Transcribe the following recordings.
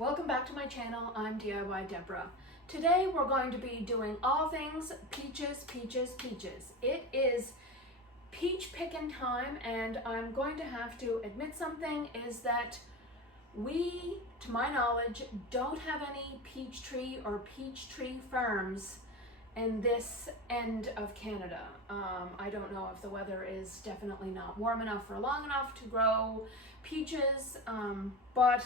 Welcome back to my channel. I'm DIY Deborah. Today we're going to be doing all things peaches, peaches, peaches. It is peach picking time, and I'm going to have to admit something is that we, to my knowledge, don't have any peach tree or peach tree farms in this end of Canada. I don't know if the weather is definitely not warm enough or long enough to grow peaches, but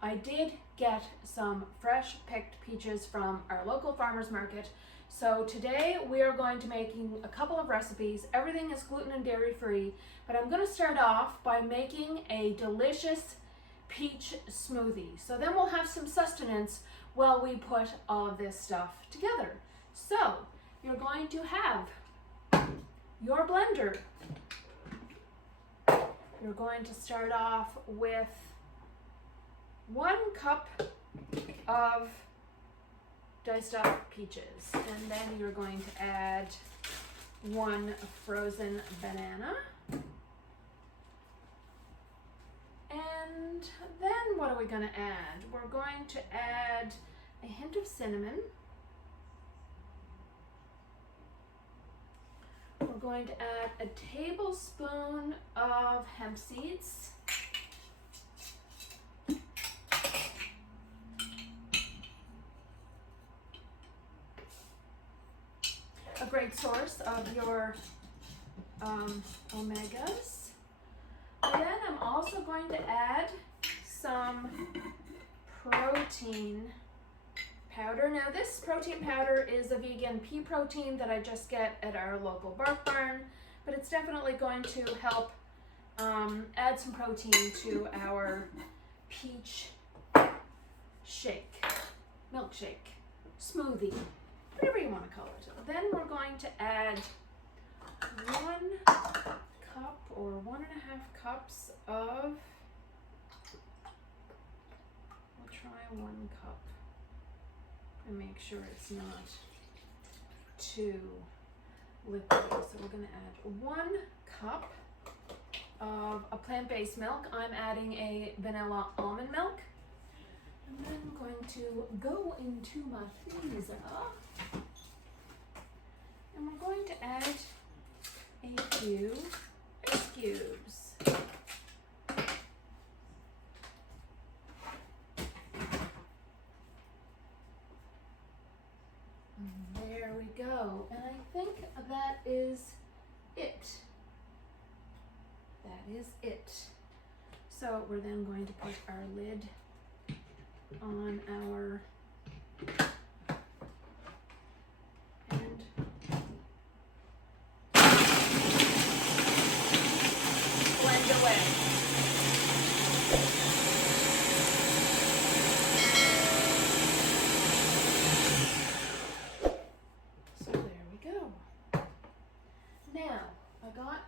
I did get some fresh picked peaches from our local farmers market. So today we are going to making a couple of recipes. Everything is gluten and dairy free, but I'm going to start off by making a delicious peach smoothie. So then we'll have some sustenance while we put all of this stuff together. So you're going to have your blender. You're going to start off with 1 cup of diced up peaches, and then you're going to add 1 frozen banana, and then what are we going to add? We're going to add a hint of cinnamon. We're going to add a tablespoon of hemp seeds, a great source of your omegas. And then I'm also going to add some protein powder. Now this protein powder is a vegan pea protein that I just get at our local Bark Barn, but it's definitely going to help add some protein to our peach shake, milkshake, smoothie, whatever you want to call it. Then we're going to add 1 cup or 1.5 cups of, we'll try 1 cup and make sure it's not too liquidy. So we're going to add 1 cup of a plant-based milk. I'm adding a vanilla almond milk. And then I'm going to go into my freezer. And we're going to add a few ice cubes. And there we go. And I think that is it. That is it. So we're then going to put our lid on our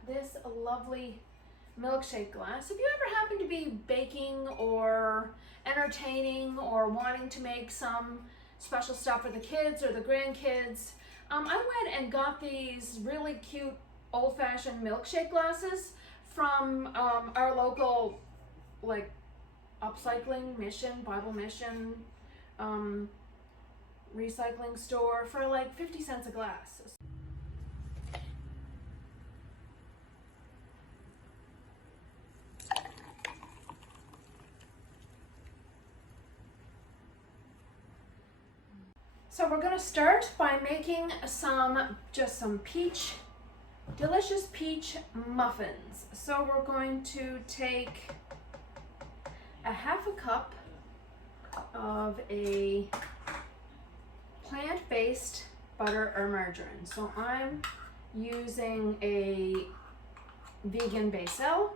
this lovely milkshake glass. If you ever happen to be baking or entertaining or wanting to make some special stuff for the kids or the grandkids, I went and got these really cute old-fashioned milkshake glasses from our local upcycling mission, Bible Mission recycling store for 50 cents a glass. So we're going to start by making some delicious peach muffins. So we're going to take a 1/2 cup of a plant-based butter or margarine. So I'm using a vegan Becel.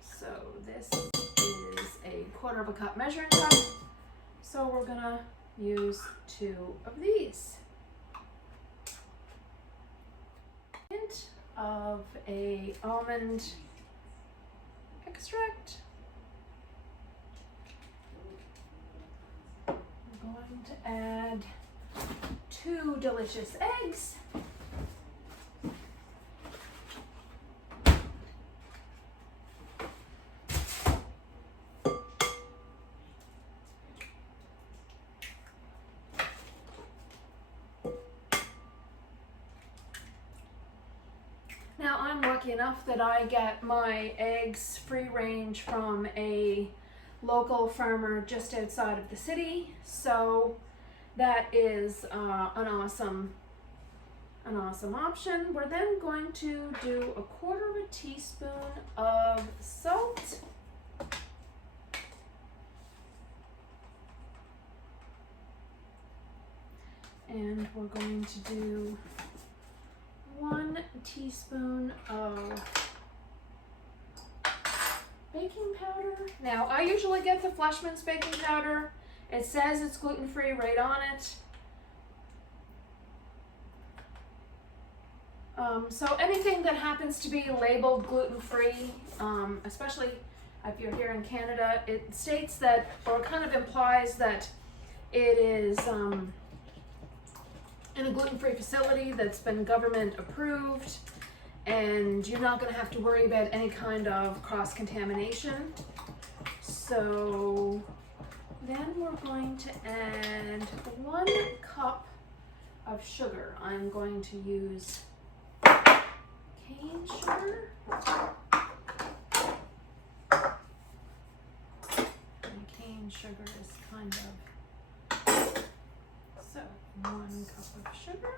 So this is a 1/4 cup measuring cup. So we're gonna use 2 of these. Hint of a almond extract. I'm going to add 2 delicious eggs. I'm lucky enough that I get my eggs free range from a local farmer just outside of the city, so that is an awesome option. We're then going to do 1/4 teaspoon of salt. And we're going to do 1 teaspoon of baking powder. Now, I usually get the Fleischmann's baking powder. It says it's gluten-free right on it. So anything that happens to be labeled gluten-free, especially if you're here in Canada, it states that, or kind of implies that it is in a gluten-free facility that's been government approved, and you're not going to have to worry about any kind of cross-contamination. So then we're going to add 1 cup of sugar. I'm going to use cane sugar. And cane sugar is kind of, so 1 cup of sugar.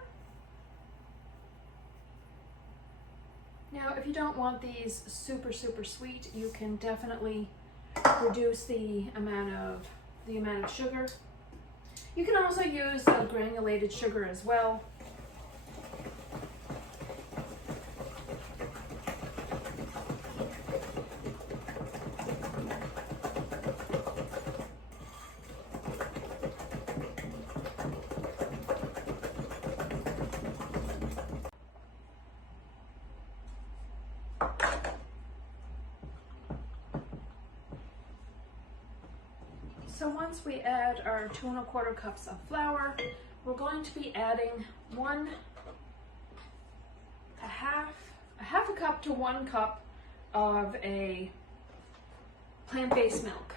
Now, if you don't want these super sweet, you can definitely reduce the amount of sugar. You can also use a granulated sugar as well. So once we add our 2 1/4 cups of flour, we're going to be adding a half a cup to 1 cup of a plant-based milk.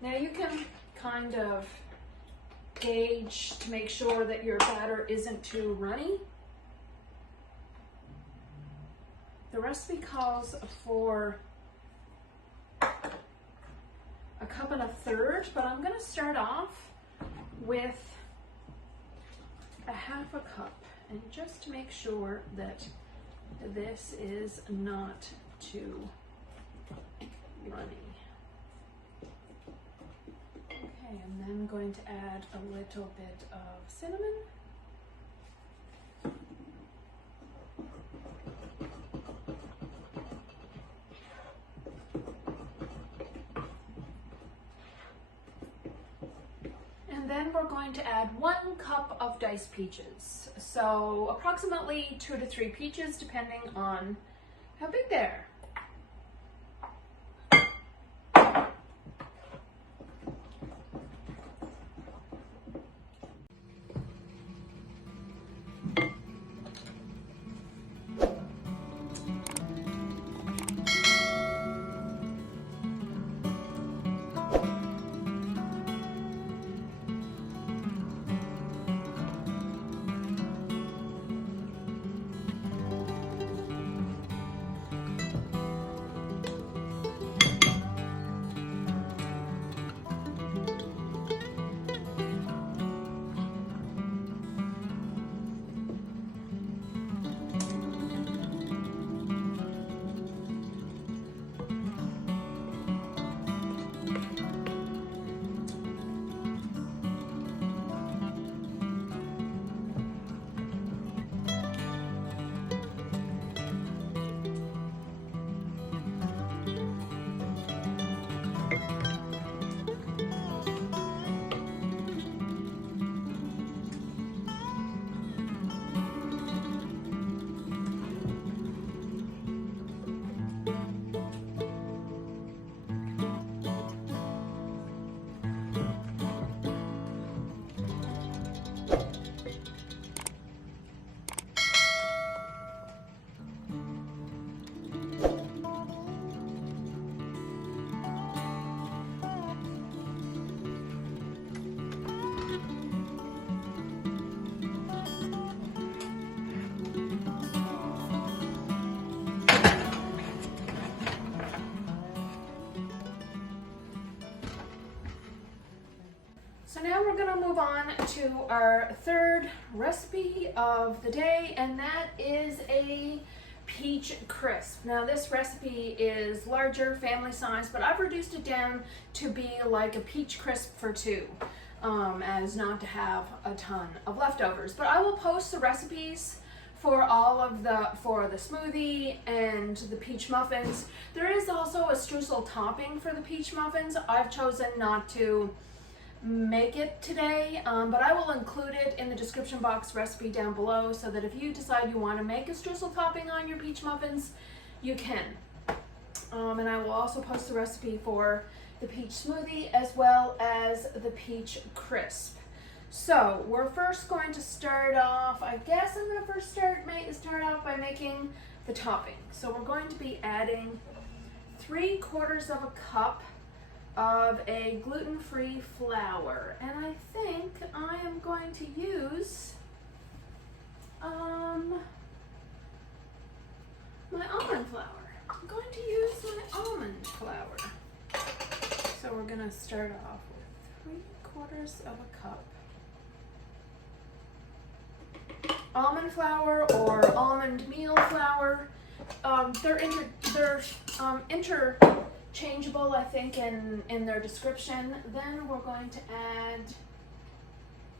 Now you can kind of gauge to make sure that your batter isn't too runny. The recipe calls for 1 1/3 cups, but I'm going to start off with 1/2 cup, and just to make sure that this is not too runny. Okay, and then I'm going to add a little bit of cinnamon. And then we're going to add 1 cup of diced peaches. So approximately 2 to 3 peaches, depending on how big they are. we're gonna move on to our third recipe of the day, and that is a peach crisp. Now this recipe is larger, family size, but I've reduced it down to be like a peach crisp for two, as not to have a ton of leftovers. But I will post the recipes for the smoothie and the peach muffins. There is also a streusel topping for the peach muffins. I've chosen not to make it today, but I will include it in the description box recipe down below, so that if you decide you want to make a streusel topping on your peach muffins, you can. And I will also post the recipe for the peach smoothie as well as the peach crisp. So we're first going to start off, I guess I'm going to first start off by making the topping. So we're going to be adding 3/4 of a cup of a gluten-free flour, and I think I am going to use my almond flour. I'm going to use my almond flour. So we're going to start off with 3/4 of a cup. Almond flour or almond meal flour. They're interchangeable, I think, in their description. Then we're going to add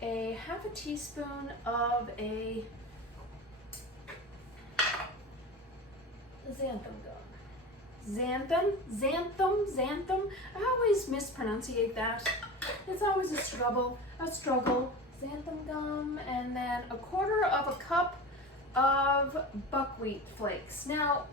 a 1/2 teaspoon of a xanthan gum. Xanthan. I always mispronunciate that. It's always a struggle. Xanthan gum, and then 1/4 of a cup of buckwheat flakes. Now,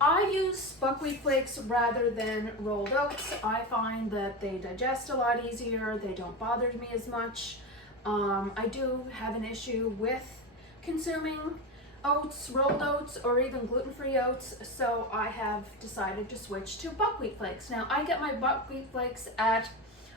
I use buckwheat flakes rather than rolled oats. I find that they digest a lot easier. They don't bother me as much. I do have an issue with consuming oats, rolled oats, or even gluten-free oats, so I have decided to switch to buckwheat flakes. Now, I get my buckwheat flakes at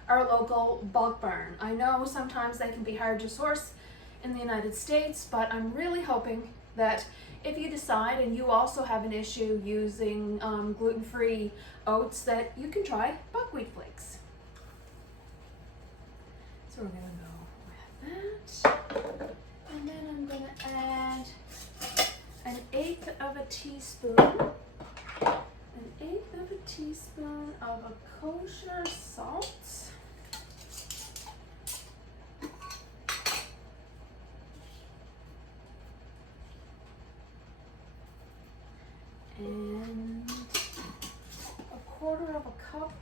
our local bulk barn. I know sometimes they can be hard to source in the United States, but I'm really hoping that if you decide and you also have an issue using gluten-free oats, that you can try buckwheat flakes. So we're gonna go with that. And then I'm gonna add 1/8 of a teaspoon of a kosher salt. And 1/4 of a cup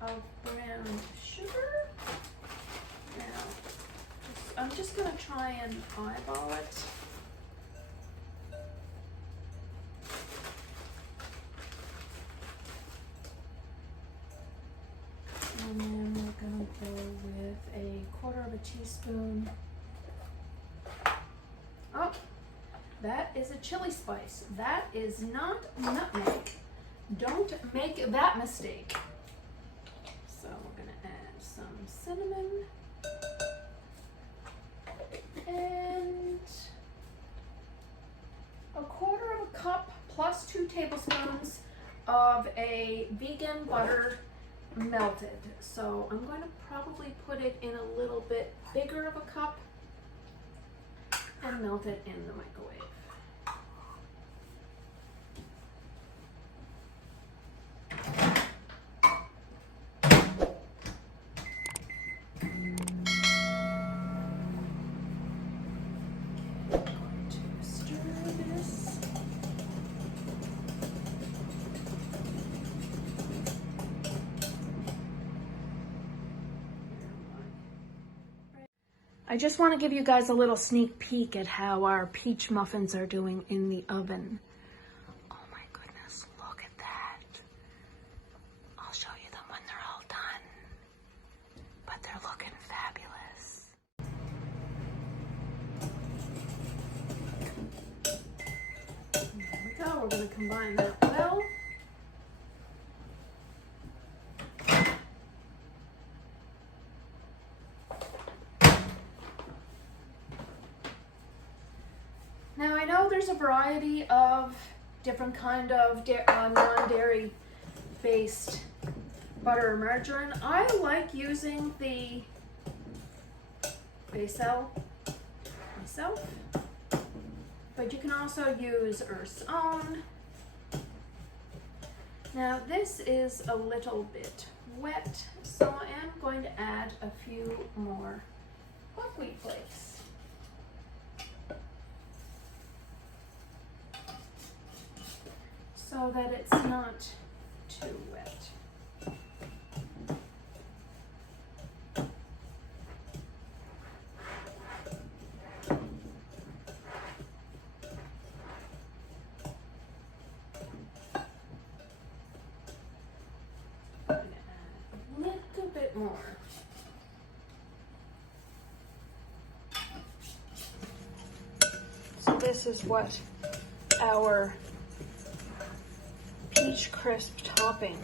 of brown sugar. Now, I'm just going to try and eyeball it. And then we're going to go with 1/4 of a teaspoon. Oh, that is a chili spice. That is not nutmeg. Don't make that mistake. So we're going to add some cinnamon and 1/4 of a cup plus 2 tablespoons of a vegan butter melted. So I'm going to probably put it in a little bit bigger of a cup and melt it in the microwave. I just want to give you guys a little sneak peek at how our peach muffins are doing in the oven. Oh my goodness, look at that. I'll show you them when they're all done. But they're looking fabulous. There we go, we're going to combine that well. Now I know there's a variety of different kind of non-dairy based butter or margarine. I like using the Becel myself, but you can also use Earth's Own. Now this is a little bit wet, so I am going to add a few more buckwheat flakes. So that it's not too wet. I'm going to add a little bit more. So this is what our peach crisp topping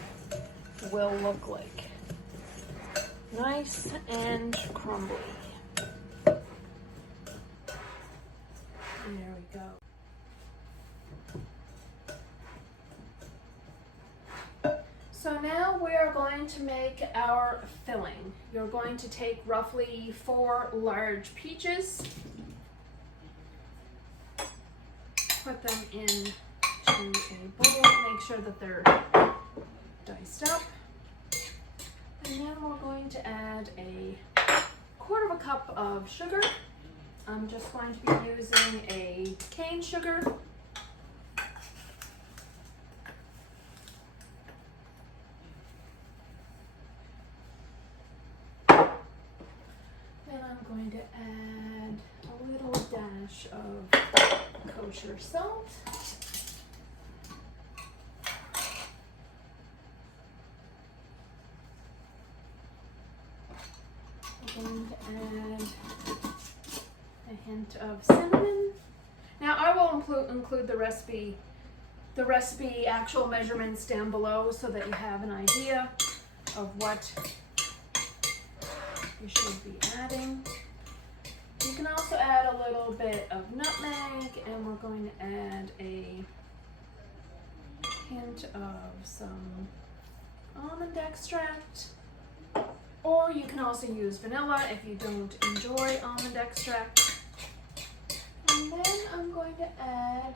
will look like. Nice and crumbly. There we go. So now we are going to make our filling. You're going to take roughly 4 large peaches, put them in to a bowl, make sure that they're diced up, and then we're going to add a 1/4 cup of sugar. I'm just going to be using a cane sugar. Then I'm going to add a little dash of kosher salt. I'm going to add a hint of cinnamon. Now I will include the recipe actual measurements down below so that you have an idea of what you should be adding. You can also add a little bit of nutmeg, and we're going to add a hint of some almond extract. Or you can also use vanilla if you don't enjoy almond extract. And then I'm going to add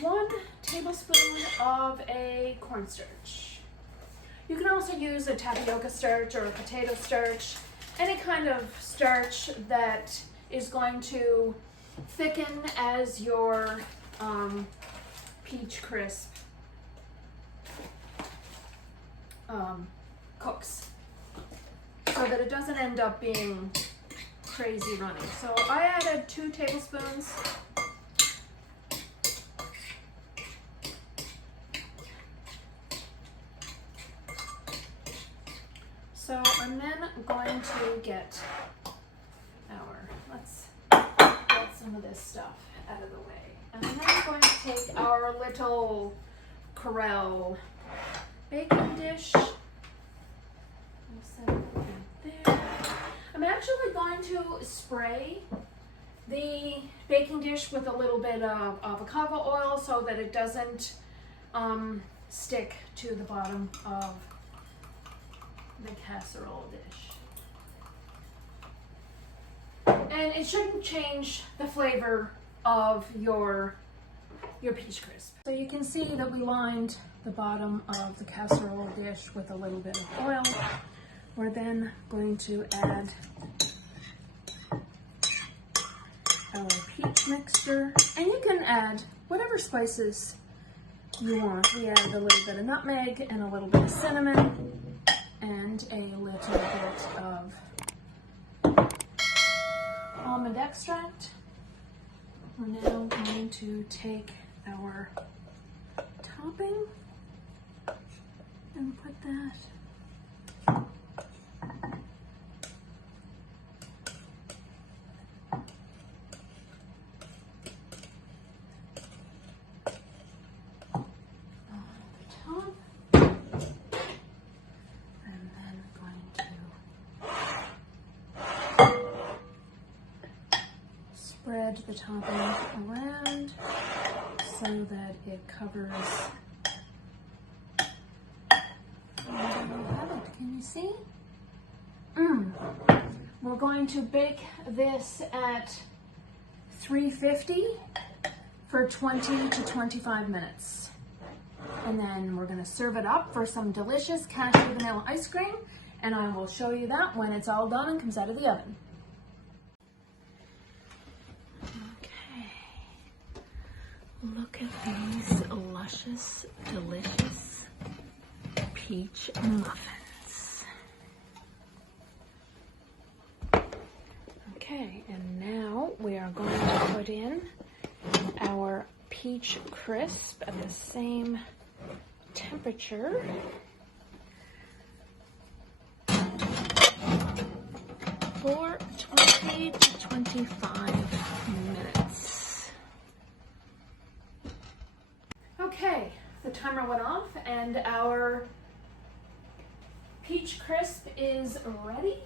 1 tablespoon of a cornstarch. You can also use a tapioca starch or a potato starch, any kind of starch that is going to thicken as your peach crisp cooks, so that it doesn't end up being crazy runny. So I added 2 tablespoons. So I'm then going to get let's get some of this stuff out of the way. And I'm then going to take our little Corelle baking dish. Set it right there. I'm actually going to spray the baking dish with a little bit of avocado oil so that it doesn't stick to the bottom of the casserole dish. And it shouldn't change the flavor of your peach crisp. So you can see that we lined the bottom of the casserole dish with a little bit of oil. We're then going to add our peach mixture, and you can add whatever spices you want. We added a little bit of nutmeg and a little bit of cinnamon and a little bit of almond extract. We're now going to take our topping and put that spread the topping around so that it covers. And there you have it. Can you see? We're going to bake this at 350 for 20 to 25 minutes. And then we're going to serve it up for some delicious cashew vanilla ice cream, and I will show you that when it's all done and comes out of the oven. Okay, look at these luscious, delicious peach muffins. Okay, and now we are going to put in our peach crisp at the same temperature. For 20 to 25 minutes. Okay, the timer went off and our peach crisp is ready.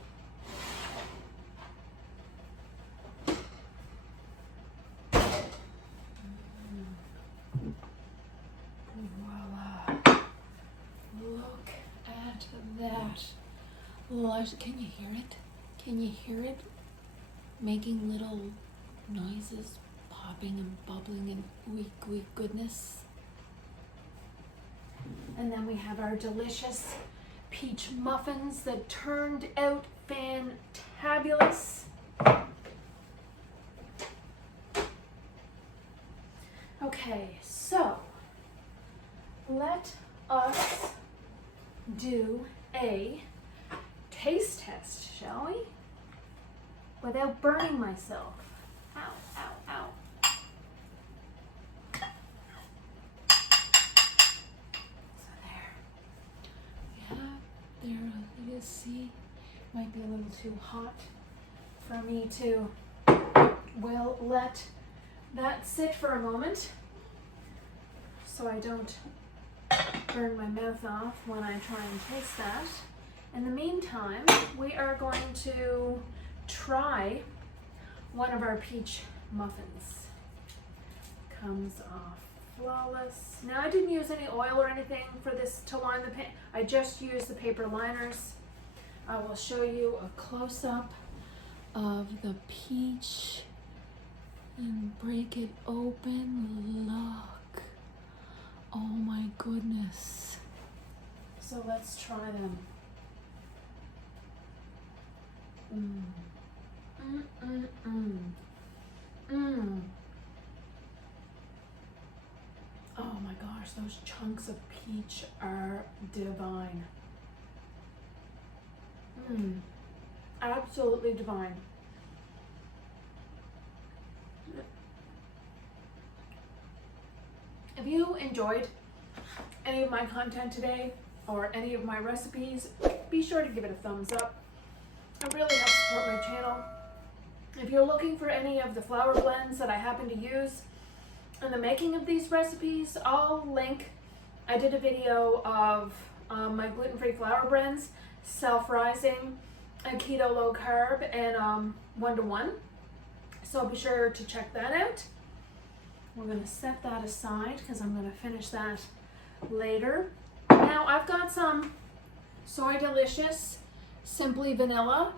Voila. Look at that. Lush. Can you hear it? Can you hear it making little noises, popping and bubbling and ooey goodness? And then we have our delicious peach muffins that turned out fantabulous. Okay, so let us do a taste test, shall we? Without burning myself. Ow, ow, ow. So there. Yeah, there it is. See, might be a little too hot for me to. We'll let that sit for a moment so I don't burn my mouth off when I try and taste that. In the meantime, we are going to try one of our peach muffins. Comes off flawless. Now, I didn't use any oil or anything for this to line the pan. I just used the paper liners. I will show you a close-up of the peach and break it open. Look. Oh my goodness. So let's try them. Oh my gosh, those chunks of peach are divine. Absolutely divine. If you enjoyed any of my content today or any of my recipes, be sure to give it a thumbs up. It really helps support my channel. If you're looking for any of the flour blends that I happen to use in the making of these recipes, I'll link. I did a video of my gluten-free flour blends, self-rising, and keto low carb, and 1-to-1. So be sure to check that out. We're going to set that aside because I'm going to finish that later. Now I've got some Soy Delicious Simply Vanilla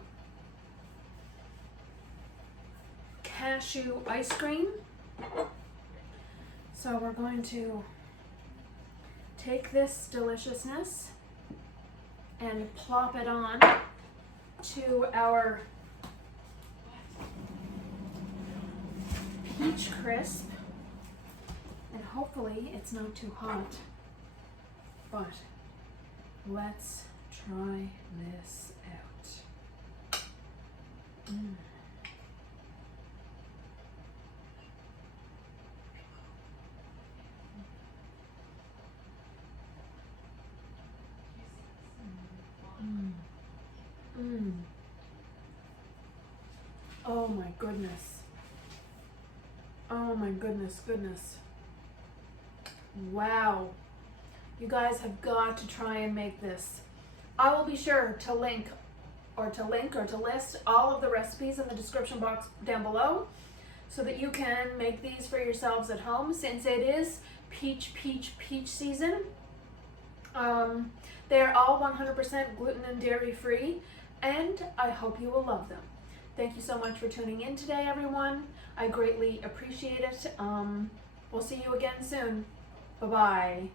cashew ice cream. So we're going to take this deliciousness and plop it on to our peach crisp. And hopefully it's not too hot, but let's try this out. Oh my goodness. Oh my goodness. Wow. You guys have got to try and make this. I will be sure to link or to list all of the recipes in the description box down below so that you can make these for yourselves at home, since it is peach season. They're all 100% gluten and dairy free, and I hope you will love them. Thank you so much for tuning in today, everyone. I greatly appreciate it. We'll see you again soon. Bye-bye.